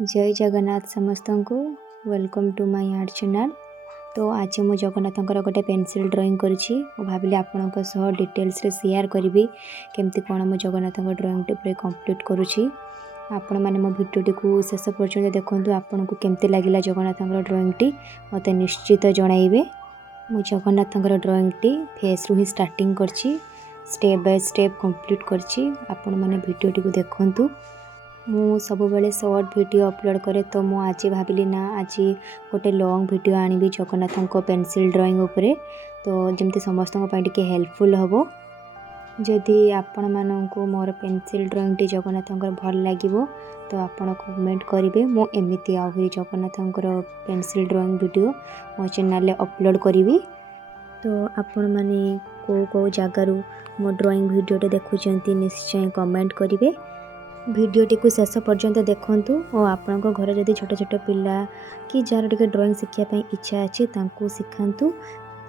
जय जगन्नाथ समस्त को welcome to my art channel. तो आज मुझे जगन्नाथ गोटे पेंसिल ड्राइंग करी भाविली आपण डिटेल्स रे शेयर करी केमती कौन मो जगन्नाथ ड्राइंग टी पूरा कंप्लीट करुँची। आपण मैंने मो भिडियोटी को शेष पर्यटन देखूँ आपन को केमती लगे जगन्नाथ ड्राइंग टी मत निश्चित जनइबे। मो जगन्नाथ ड्राइंग टी फेस रु ही स्टार्टिंग करछि, स्टेप बाय स्टेप कंप्लीट करछि। आपण मैंने भिडियोटी को देखंतु। मु सब बेले शॉर्ट वीडियो अपलोड करे तो मु आज भाविली ना आज गोटे लॉन्ग वीडियो आनिबी जगन्नाथ पेंसिल ड्राइंग उपरे, तो जमती समस्त टिके हेल्पफुल हम। जदि आपण मानू मोर पेंसिल ड्राइंग टी जगन्नाथ भल लगे तो आपण कमेंट करेंगे। मु एमती आहरी जगन्नाथ पेंसिल ड्राइंग वीडियो मो चैनल अपलोड करी। तो आपण माने को जगार मो ड्राइंग वीडियो देखुं निश्चय कमेंट करेंगे। भिडियोटी को शेष पर्यंत देखंतु और आपण घर जदि छोट छोट पिला कि जार टिके ड्राइंग शिखापी इच्छा अच्छी तांकु शिखांतु।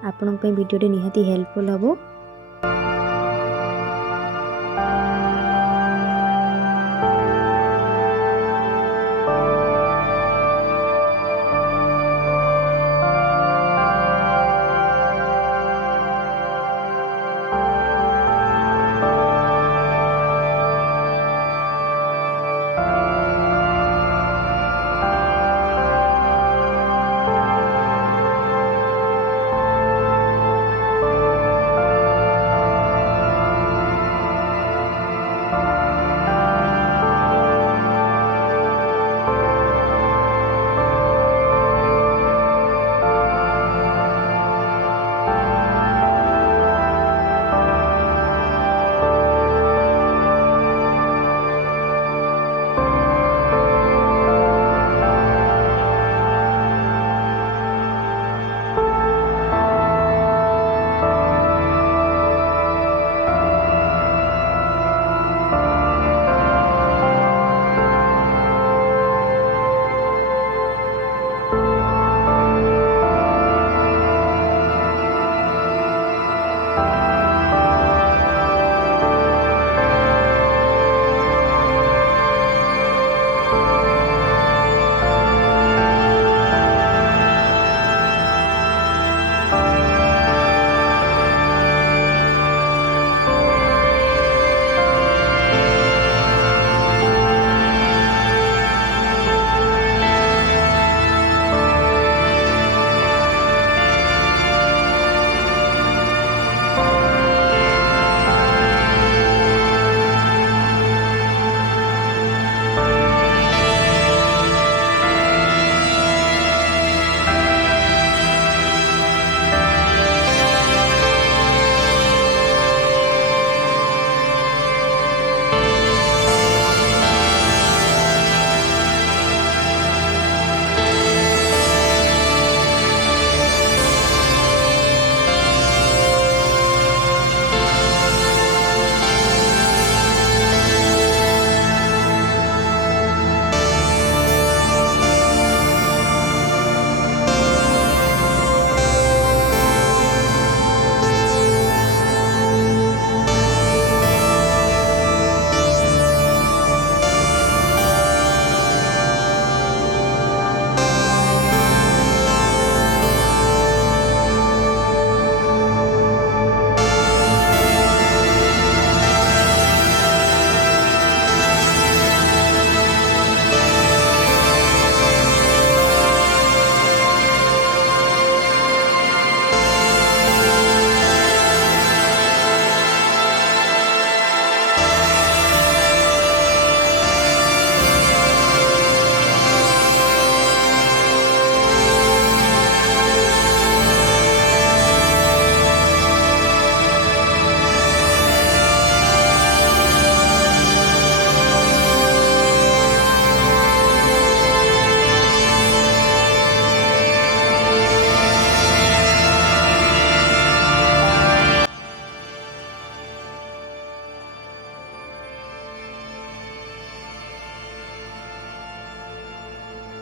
आपण भिडियोटी निहाती हेल्पफुल हम।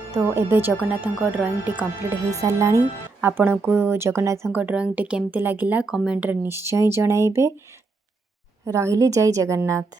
तो एबे जगन्नाथ ड्राइंग टी कंप्लीट हो सारा। आपण को जगन्नाथ ड्राइंग टी केमती लगिला कमेंट रे निश्चय जणाइबे। रहिली जय जगन्नाथ।